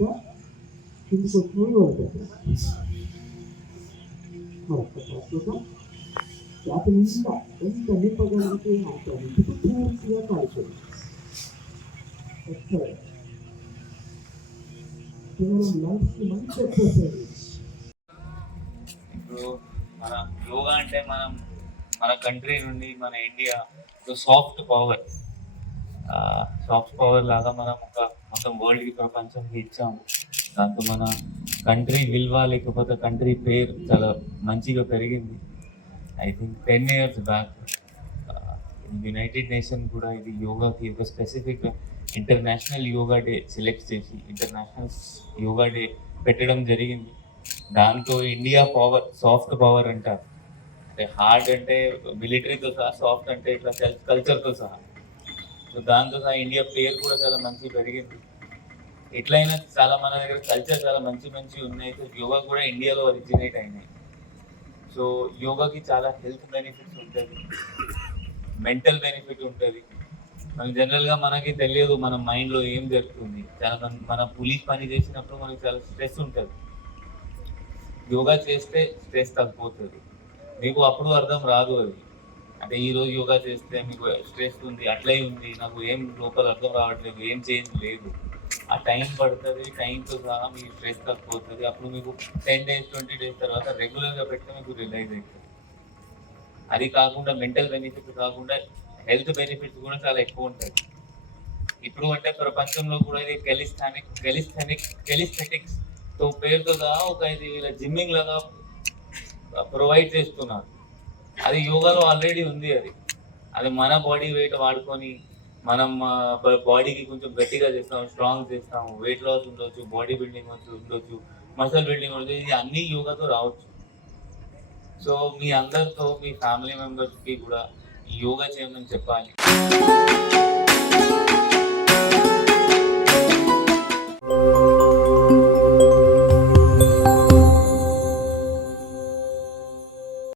ఇంకా కిందికి వచ్చినవి పడుతుంది. మరొక ప్రస్తుతం చేత నిండా ఎంత నింపగలిగితే అంత నింపుకు పూర్తిగా కాల్చదు. కేవలం లంగ్స్కి మంచి ఎక్సర్సైజ్. ఇప్పుడు మన యోగా అంటే మన కంట్రీ నుండి మన ఇండియా సాఫ్ట్ పవర్ లాగా మనం మొత్తం వరల్డ్కి ప్రపంచానికి ఇచ్చాము. దాంతో మన కంట్రీ విలువ లేకపోతే కంట్రీ పేరు చాలా మంచిగా పెరిగింది. I think 10 years back United nation కూడా ఇది యోగాకి ఒక specific international yoga day select చేసి ఇంటర్నేషనల్ యోగా డే పెట్టడం జరిగింది. దాంతో ఇండియా పవర్ సాఫ్ట్ పవర్ అంటారు. అంటే హార్డ్ అంటే మిలిటరీతో సహా, సాఫ్ట్ అంటే ఇట్లా కల్చర్తో సహా. సో దాంతో సహా ఇండియా పేరు కూడా చాలా మంచి పెరిగింది. ఎట్లయినా చాలా మన దగ్గర కల్చర్ చాలా మంచి ఉన్నాయి. సో యోగా కూడా ఇండియాలో ఒరిజినేట్ అయినాయి. సో యోగాకి చాలా హెల్త్ బెనిఫిట్స్ ఉంటుంది, మెంటల్ బెనిఫిట్ ఉంటుంది. మనకి జనరల్గా మనకి తెలియదు మన మైండ్లో ఏం జరుగుతుంది. చాలా మన పోలీస్ పని చేసినప్పుడు మనకి చాలా స్ట్రెస్ ఉంటుంది. యోగా చేస్తే స్ట్రెస్ తగ్గిపోతుంది. మీకు అప్పుడు అర్థం రాదు అది. అంటే ఈరోజు యోగా చేస్తే మీకు స్ట్రెస్ ఉంది, అట్లే ఉంది, నాకు ఏం లోపల అర్థం రావట్లేదు, ఏం చేంజ్ లేదు. ఆ టైం పడుతుంది. టైంతో సహా మీకు స్ట్రెస్ తగ్గిపోతుంది. అప్పుడు మీకు 10 days 20 days తర్వాత రెగ్యులర్గా పెడితే మీకు రిలైజ్ అవుతుంది. అది కాకుండా మెంటల్ బెనిఫిట్స్ కాకుండా హెల్త్ బెనిఫిట్స్ కూడా చాలా ఎక్కువ ఉంటాయి. ఇప్పుడు అంటే ప్రపంచంలో కూడా ఇది కెలిస్థెటిక్స్ తో పేరుతో సహా ఒక ఇది జిమ్మింగ్ లాగా ప్రొవైడ్ చేస్తున్నారు. అది యోగాలో ఆల్రెడీ ఉంది. అది మన బాడీ వెయిట్ వాడుకొని మనం బాడీకి కొంచెం గట్టిగా చేస్తాము, స్ట్రాంగ్ చేస్తాము, వెయిట్ లాస్ ఉండొచ్చు, బాడీ బిల్డింగ్ ఉండొచ్చు, మసల్ బిల్డింగ్ ఉండొచ్చు. ఇది అన్ని యోగాతో రావచ్చు. సో మీ అందరితో మీ ఫ్యామిలీ మెంబర్స్కి కూడా యోగా చేయమని చెప్పాలి.